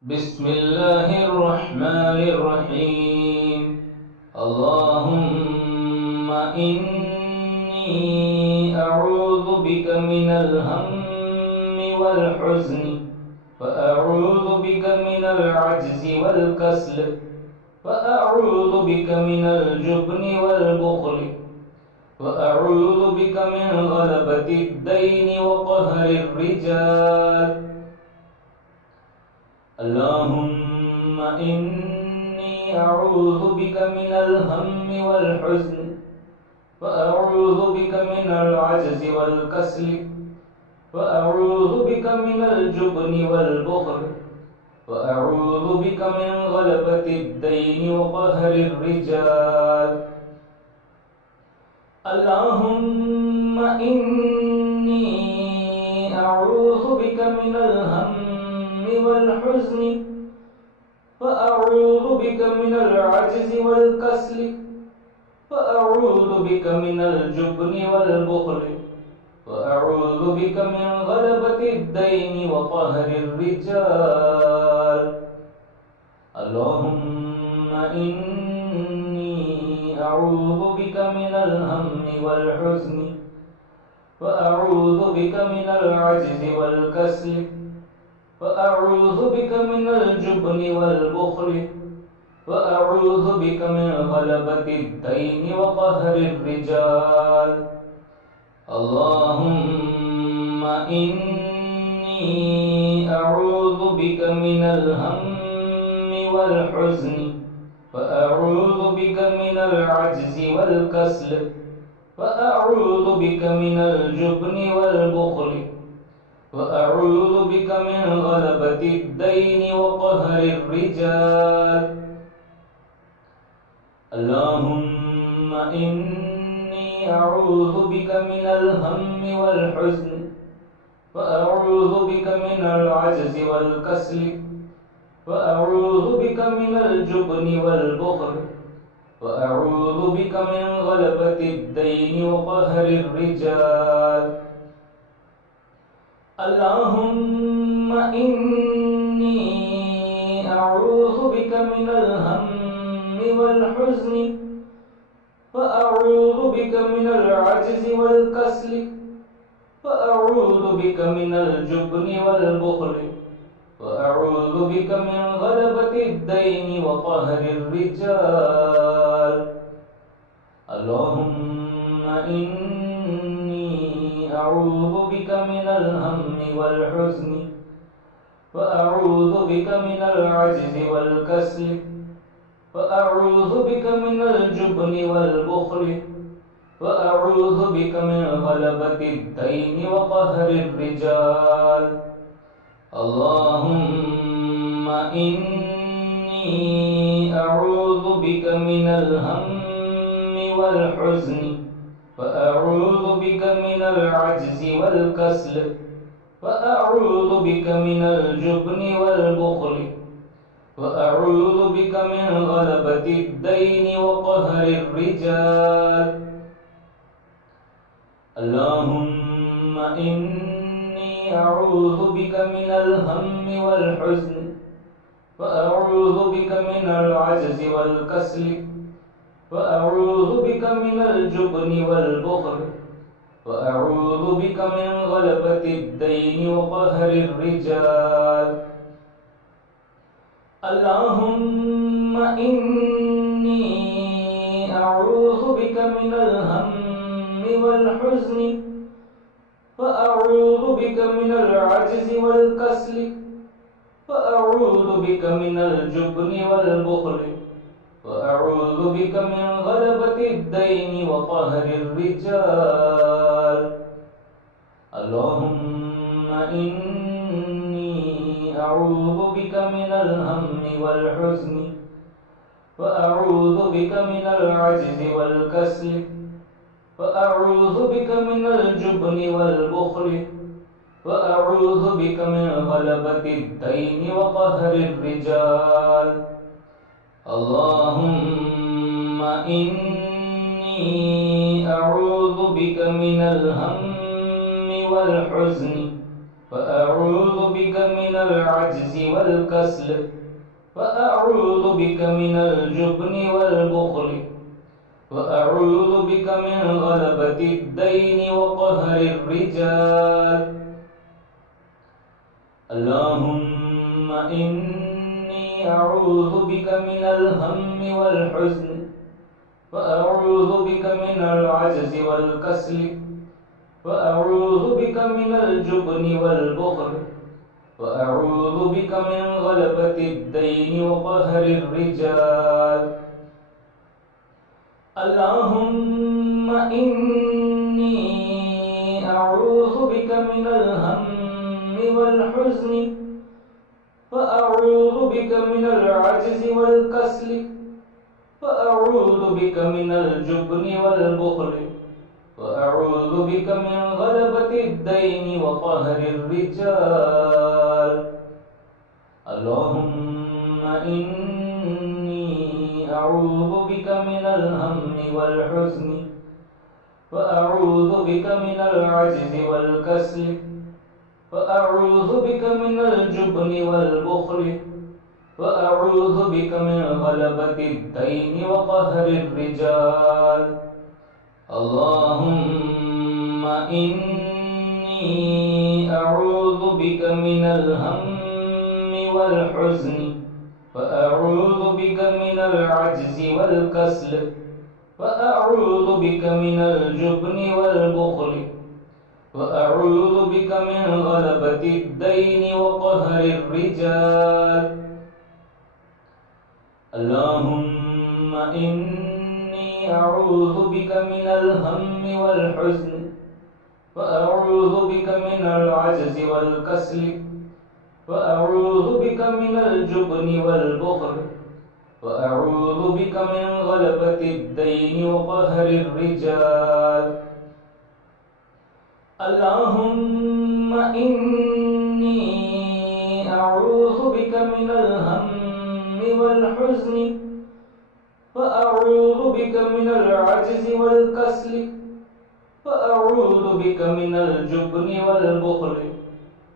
بسم الله الرحمن الرحيم. اللهم إني أعوذ بك من الهم والحزن، وأعوذ بك من العجز والكسل، وأعوذ بك من الجبن والبخل، وأعوذ بك من غلبة الدين وقهر الرجال. اللهم إني أعوذ بك من الهم والحزن، وأعوذ بك من العجز والكسل، وأعوذ بك من الجبن والبخل، وأعوذ بك من غلبة الدين وقهر الرجال. اللهم إني أعوذ بك من الهم والحزن، وأعوذ بك من العجز والكسل، وأعوذ بك من الجبن والبخل، وأعوذ بك من غلبة الدين وقهر الرجال. اللهم إني أعوذ بك من الهم والحزن، وأعوذ بك من العجز والكسل، وأعوذ بك من الجبن والبخل، وأعوذ بك من غلبة الدين وقهر الرجال. اللهم إني أعوذ بك من الهم والحزن، وأعوذ بك من العجز والكسل، وأعوذ بك من الجبن والبخل، وأعوذ بك من غلبة الدين وقهر الرجال. اللهم إني أعوذ بك من الهم والحزن، وأعوذ بك من العجز والكسل، وأعوذ بك من الجبن والبخل، وأعوذ بك من غلبة الدين وقهر الرجال. اللهم إني أعوذ بك من الهم والحزن، وأعوذ بك من العجز والكسل، وأعوذ بك من الجبن والبخل، وأعوذ بك من غلبة الدين وقهر الرجال. اللهم إني أعوذ بك من الهم والحزن، وأعوذ بك من العجز والكسل، وأعوذ بك من الجبن والبخل، وأعوذ بك من غلبة الدين وقهر الرجال. اللهم إني أعوذ بك من الهم والحزن، وأعوذ بك من العجز والكسل، وأعوذ بك من الجبن والبخل، وأعوذ بك من غلبة الدين وقهر الرجال. اللهم إني أعوذ بك من الهم والحزن، وأعوذ بك من العجز والكسل، وأعوذ بك من الجبن والبخل، وأعوذ بك من غلبة الدين وقهر الرجال. اللهم إني أعوذ بك من الهم والحزن، وأعوذ بك من العجز والكسل، وأعوذ بك من الجبن والبخل، وأعوذ بك من غلبة الدين وقهر الرجال. اللهم إني أعوذ بك من الهم والحزن، وأعوذ بك من العجز والكسل، وأعوذ بك من الجبن والبخل، وأعوذ بك من غلبة الدين وقهر الرجال. اللهم إني أعوذ بك من الهم والحزن، وأعوذ بك من العجز والكسل وأعوذ بك من الجبن والبخل وأعوذ بك من غلبة الدين وقهر الرجال اللهم إني أعوذ بك من الهم والحزن وأعوذ بك من العجز والكسل وأعوذ بك من الجبن والبخل وأعوذ بك من غلبة الدين وقهر الرجال اللهم إني أعوذ بك من الهم والحزن وأعوذ بك من العجز والكسل وأعوذ بك من الجبن والبخل وأعوذ بك من غلبة الدين وقهر الرجال اللهم إني أعوذ بك من الهم والحزن وأعوذ بك من العجز والكسل وأعوذ بك من الجبن والبخل وأعوذ بك من غلبة الدين وقهر الرجال اللهم إني أعوذ بك من الهم والحزن وأعوذ بك من العجز والكسل وأعوذ بك من الجبن والبخل وأعوذ بك من غلبة الدين وقهر الرجال اللهم إني أعوذ بك من الهم والحزن وأعوذ بك من العجز والكسل وأعوذ بك من الجبن والبخل وأعوذ بك من غلبة الدين وقهر الرجال اللهم إني أعوذ بك من الهم والحزن وأعوذ بك من العجز والكسل وأعوذ بك من الجبن والبخل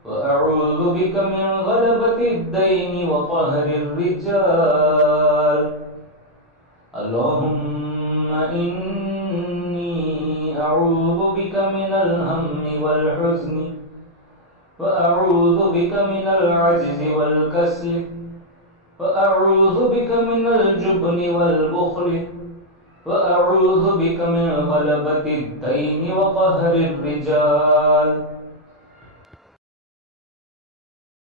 وأعوذ بك من غلبة الدين وقهر الرجال اللهم إني أعوذ بك من الهم والحزن وأعوذ بك من العجز والكسل وأعوذ بك من الجبن والبخل وأعوذ بك من غلبة الدين وقهر الرجال